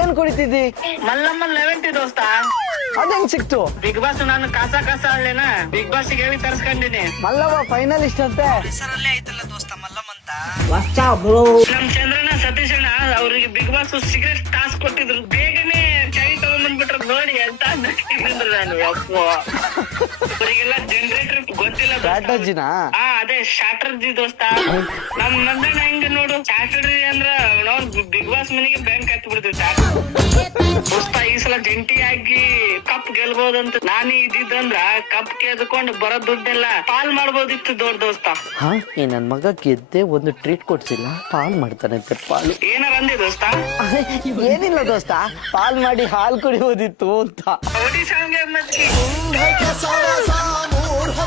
ಏನ್ ಕುಡಿತಿದ್ದಿ? ಮಲ್ಲಮ್ಮ 11 ದೋಸ್ತ. ಅದ್ ಹೆಂಗ್ ಸಿಕ್ತು? ಬಿಗ್ ಬಾಸ್ ನಾನು ಕಾಸ ಅಲ್ಲೇನ ಬಿಗ್ ಬಾಸ್ ಹೇಳಿ ತರ್ಸ್ಕೊಂಡಿನಿ. ಮಲ್ಲವ ಫೈನಲಿಸ್ಟ್ ಅಂತೆ. ಹೆಸರಲ್ಲೇ ಐತಲ್ಲ ದೋಸ್ತ ಮಲ್ಲಮ್ಮ ಅಂತ. ನಮ್ ಚಂದ್ರನ ಸತೀಶ್ ಅಣ್ಣ ಅವ್ರಿಗೆ ಬಿಗ್ ಬಾಸ್ ಸಿಗರೆಟ್ ಟಾಸ್ಕ್ ಕೊಟ್ಟಿದ್ರು. ಬೇಗನೆ ಚೈ ತಗೊಂಡ್ಬಂದ್ಬಿಟ್ರು ನೋಡಿ ಅಂತ ನಕ್ಕಿದ್ರು ನಾನು. ಅಪ್ಪ ಅವರಿಗೆಲ್ಲ ಜನರೇಟರ್ ಗೊತ್ತಿಲ್ಲ. ಸ್ಟ್ರಾಟಜಿನ? ಅದೇ ಶಾಟ್ರಜಿ ದೋಸ್ತ. ನಮ್ ನಂದಣ್ಣ ಹೆಂಗ ನೋಡು ಶಾಟ್ರಜಿ ಅಂದ್ರ ನಾವು ಬಿಗ್ ಬಾಸ್ ಮನೆಗೆ ಬ್ಯಾಂಕ್ ಹತ್ತಿ ಬಿಡ್ತೀವಿ ದೋಸ್ತ. ಈ ಸಲ ಜಂಟಿಯಾಗಿ ಕಪ್ ಗೆಲ್ಬಹುದಂತ ನಾನು ಇದ್ದಿದ್ದಂದ್ರ ಕಪ್ ಕೆದ್ಕೊಂಡು ಬರೋ ದುಡ್ಡೆಲ್ಲ ಪಾಲ್ ಮಾಡ್ಬೋದಿತ್ತು ದೋಸ್ತ. ಹಾ ಈ ನನ್ ಮಗ ಗೆದ್ದೆ ಒಂದು ಟ್ರೀಟ್ ಕೊಡ್ಸಿಲ್ಲ, ಪಾಲ್ ಮಾಡ್ತಾನೆ ಪಾಲು. ಏನಾರ ಅಂದೆ ದೋಸ್ತ? ಏನಿಲ್ಲ ದೋಸ್ತ, ಪಾಲ್ ಮಾಡಿ ಹಾಲ್ ಕುಡಿಯೋದಿತ್ತು ಅಂತ. ಒಡಿಶಾಂಗೆ ಮಜ್ಗಿ ಮೂಢ ಕಸ ಮೂಢ